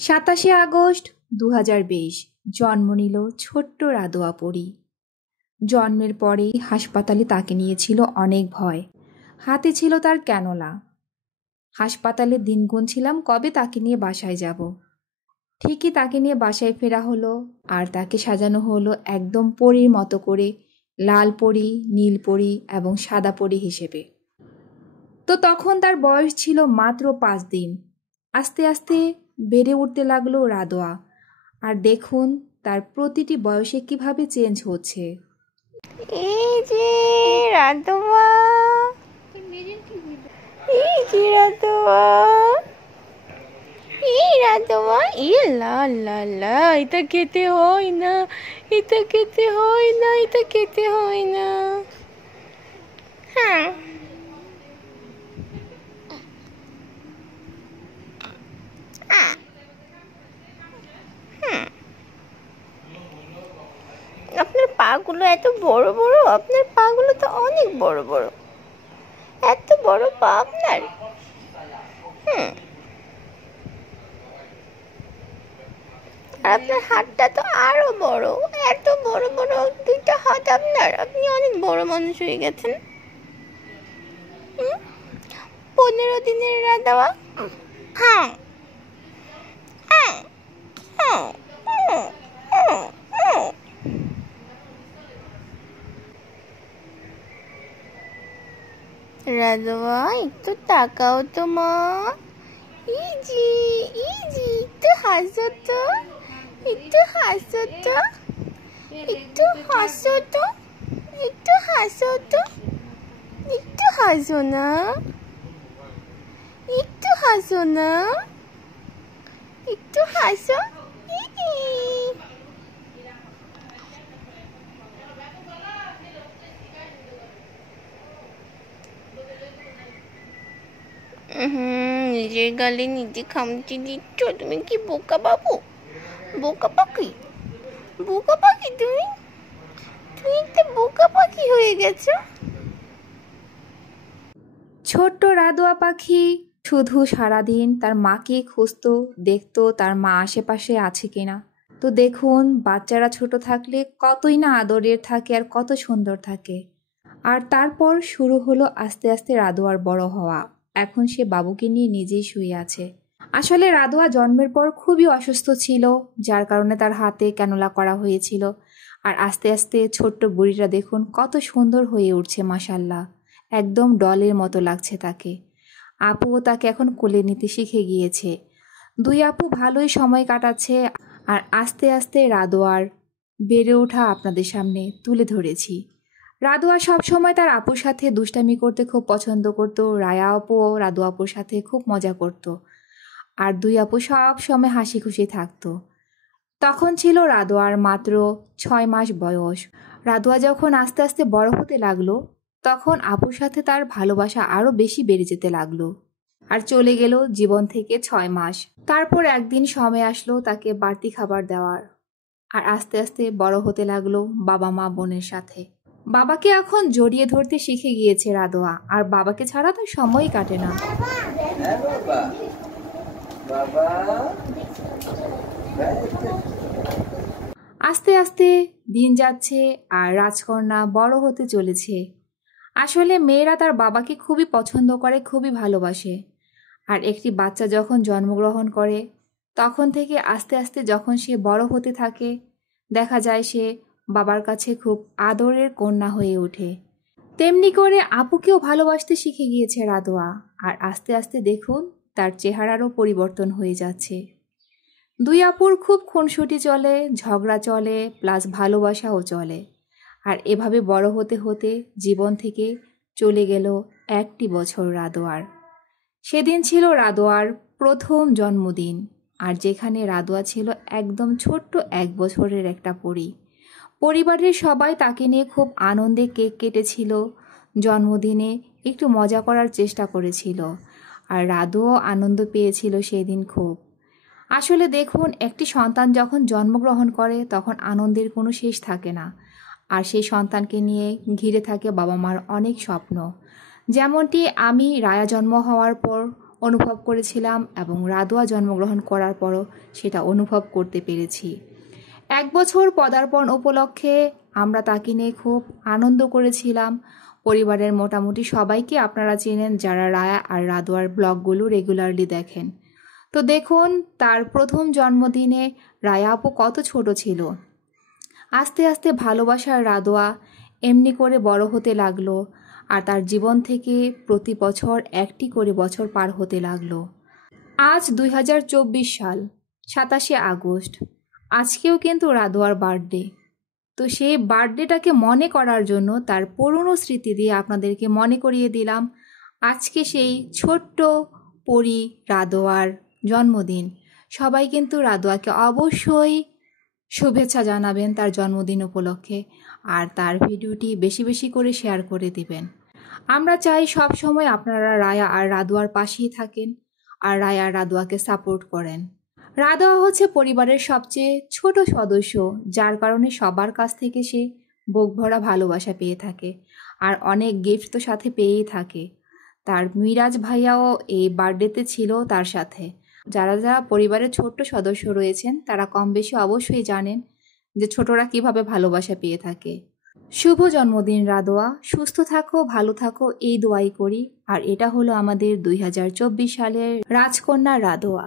27 August 2020 জন্ম নিল ছোট্ট রাধোয়া পরী। জন্মের পরেই হাসপাতালে তাকে নিয়েছিল অনেক ভয়। হাতে ছিল তার ক্যানোলা। হাসপাতালে দিন গুনছিলাম কবে তাকে নিয়ে বাসায় যাব। ঠিকই তাকে নিয়ে বাসায় ফেরা হলো, আর তাকে সাজানো হলো একদম পরীর মতো করে, লাল পরী, নীল পরী এবং সাদা পরী হিসেবে। তো তখন তার বয়স ছিল মাত্র 5 দিন। আস্তে আস্তে বেড়ে উঠতে লাগলো রাধোয়া। আর দেখুন তার প্রতিটি বয়সে কিভাবে চেঞ্জ হচ্ছে। এই যে রাধোয়া, এই যে রাধোয়া, এই রাধোয়া, লা লা লা, এটা খেতে হয় না, এটা খেতে হয় না, এটা খেতে হয় না। হ্যাঁ, আপনার পাগুলো এত বড় বড়, আপনার পাগুলো তো অনেক বড় বড়, এত বড় পা আপনার। আর আপনার হাতটা তো আরো বড়, এত বড় বড় দুইটা হাত আপনার, আপনি অনেক বড় মানুষ হয়ে গেছেন। 15 দিনের রাধোয়া। হ্যাঁ, হ্যাঁ, হ্যাঁ, হ্যাঁ, হ্যাঁ, হ্যাঁ। রাধোয়া, একটু তাকাও তো মা। ইজি ইজি, একটু হাসো তো, একটু হাসো তো, একটু হাসো তো, একটু হাসো তো, একটু হাসো না, একটু হাসো না, একটু হাসো। নিজের গালে নিজে খামচি দিচ্ছ, তুমি কি বোকা বাবু, বোকা পাখি, বোকা পাখি, তুমি তুমি একটা বোকা পাখি হয়ে গেছো। ছোট্ট রাধোয়া পাখি শুধু সারাদিন তার মাকে খুঁজতো, দেখতো তার মা আশেপাশে আছে কিনা। তো দেখুন বাচ্চারা ছোট থাকলে কতই না আদরের থাকে আর কত সুন্দর থাকে। আর তারপর শুরু হলো আস্তে আস্তে রাধোয়ার বড় হওয়া। এখন সে বাবুকে নিয়ে নিজেই শুয়ে আছে। আসলে রাধোয়া জন্মের পর খুবই অসুস্থ ছিল, যার কারণে তার হাতে ক্যানোলা করা হয়েছিল। আর আস্তে আস্তে ছোট্ট বুড়িটা দেখুন কত সুন্দর হয়ে উঠছে, মাশাল্লাহ, একদম ডলের মতো লাগছে তাকে। আপুও তাকে এখন কোলে নিতে শিখে গিয়েছে। দুই আপু ভালোই সময় কাটাচ্ছে। আর আস্তে আস্তে রাধোয়ার বেড়ে ওঠা আপনাদের সামনে তুলে ধরেছি। রাধোয়া সবসময় তার আপুর সাথে দুষ্টামি করতে খুব পছন্দ করত। রায়া আপুও রাধোয়া আপুর সাথে খুব মজা করত। আর দুই আপু সব সময় হাসি খুশি থাকতো। তখন ছিল রাধোয়ার মাত্র 6 মাস বয়স। রাধোয়া যখন আস্তে আস্তে বড় হতে লাগলো, তখন আপুর সাথে তার ভালোবাসা আরও বেশি বেড়ে যেতে লাগলো। আর চলে গেল জীবন থেকে 6 মাস। তারপর একদিন সময় আসলো তাকে বাড়তি খাবার দেওয়ার। আর আস্তে আস্তে বড় হতে লাগলো বাবা মা বোনের সাথে। বাবাকে এখন জড়িয়ে ধরতে শিখে গিয়েছে রাধোয়া। আর বাবাকে ছাড়া তার সময়ই কাটে না। আস্তে আস্তে দিন যাচ্ছে আর রাজকন্যা বড় হতে চলেছে। আসলে মেয়েরা তার বাবাকে খুবই পছন্দ করে, খুবই ভালোবাসে। আর একটি বাচ্চা যখন জন্মগ্রহণ করে, তখন থেকে আস্তে আস্তে যখন সে বড় হতে থাকে, দেখা যায় সে বাবার কাছে খুব আদরের কন্যা হয়ে ওঠে। তেমনি করে আপুকেও ভালোবাসতে শিখে গিয়েছে রাধোয়া। আর আস্তে আস্তে দেখুন তার চেহারারও পরিবর্তন হয়ে যাচ্ছে। দুই আপুর খুব খুনসুটি চলে, ঝগড়া চলে, প্লাস ভালোবাসাও চলে। আর এভাবে বড় হতে হতে জীবন থেকে চলে গেল 1টি বছর রাধোয়ার। সেদিন ছিল রাধোয়ার প্রথম জন্মদিন। আর যেখানে রাধোয়া ছিল একদম ছোট্ট 1 বছরের একটা পরী। পরিবারের সবাই তাকে নিয়ে খুব আনন্দে কেক কেটেছিল, জন্মদিনে একটু মজা করার চেষ্টা করেছিল। আর রাধুও আনন্দ পেয়েছিল সেদিন খুব। আসলে দেখুন একটি সন্তান যখন জন্মগ্রহণ করে তখন আনন্দের কোনো শেষ থাকে না। আর সেই সন্তানকে নিয়ে ঘিরে থাকে বাবা মার অনেক স্বপ্ন। যেমনটি আমি রায়া জন্ম হওয়ার পর অনুভব করেছিলাম এবং রাদোয়া জন্মগ্রহণ করার পরও সেটা অনুভব করতে পেরেছি। 1 বছর পদার্পণ উপলক্ষে আমরা তাকে নিয়ে খুব আনন্দ করেছিলাম। পরিবারের মোটামুটি সবাইকে আপনারা চেনেন যারা রায়া আর রাদোয়ার ব্লগগুলো রেগুলারলি দেখেন। তো দেখুন তার প্রথম জন্মদিনে রায়া আপু কত ছোট ছিল। আস্তে আস্তে ভালোবাসার রাদোয়া এমনি করে বড় হতে লাগলো আর তার জীবন থেকে প্রতি বছর একটি করে বছর পার হতে লাগলো। আজ 2024 সাল 27শে আগস্ট। আজকেও কিন্তু রাদোয়ার বার্থডে। তো সেই বার্থডেটাকে মনে করার জন্য তার পুরনো স্মৃতি দিয়ে আপনাদেরকে মনে করিয়ে দিলাম আজকে সেই ছোট্ট পরি রাদোয়ার জন্মদিন। সবাই কিন্তু রাদোয়াকে অবশ্যই শুভেচ্ছা জানাবেন তার জন্মদিন উপলক্ষে আর তার ভিডিওটি বেশি বেশি করে শেয়ার করে দিবেন। আমরা চাই সব সময় আপনারা রায়া আর রাদোয়ার পাশেই থাকেন আর রায়া আর রাদোয়াকে সাপোর্ট করেন। রাদোয়া হচ্ছে পরিবারের সবচেয়ে ছোট সদস্য, যার কারণে সবার কাছ থেকে সে বুক ভরা ভালোবাসা পেয়ে থাকে আর অনেক গিফট তো সাথে পেয়েই থাকে। তার মিরাজ ভাইয়াও এই বার্থডেতে ছিল তার সাথে। যারা যারা পরিবারের ছোট্ট সদস্য রয়েছেন তারা কম বেশি অবশ্যই জানেন যে ছোটরা কিভাবে ভালোবাসা পেয়ে থাকে। শুভ জন্মদিন রাদোয়া, সুস্থ থাকো, ভালো থাকো এই দোয়াই করি। আর এটা হলো আমাদের 2024 সালের রাজকন্যা রাদোয়া।